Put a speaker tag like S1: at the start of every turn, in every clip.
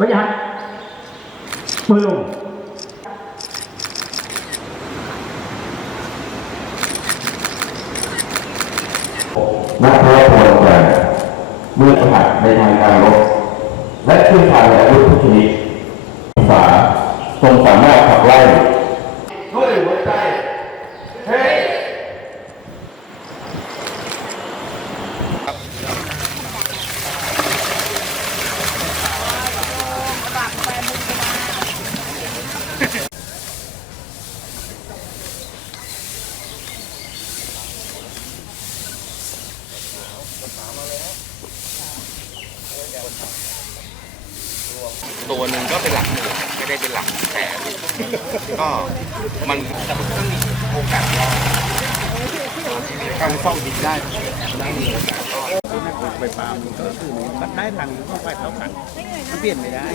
S1: ระยะมือลง
S2: นักโทษพลแก่มือสมัครในทางการลบและเครื่องพายอาวุธทุกชนิดภาษาทรงสามารถขับไล่ด้วยหัวใจ เฮ้ย
S3: ตัวหนึ่งก็เป็นหลักหมื่นไม่ได้เป็นหลักแสนก็มันแต่มันก็มีโอกาสรอดการเฝ้าบินได้ได้มีโอกาสรอด
S4: ไฟฟ้ามันก็คือตัดได้ทางเข้าไปเท่ากันมันเปลี่ยนไม่ได้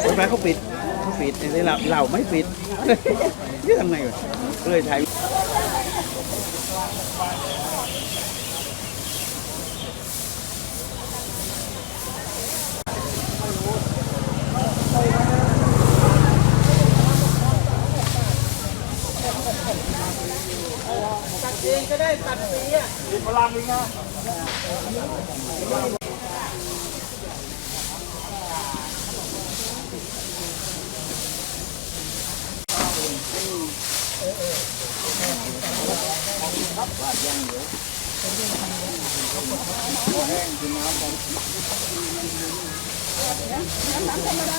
S4: ไฟฟ้าเขาปิดเขาปิดแต่เราเราไม่ปิดนี่ทำไงวะก็ เลยใช้
S5: น้ำธรรมดา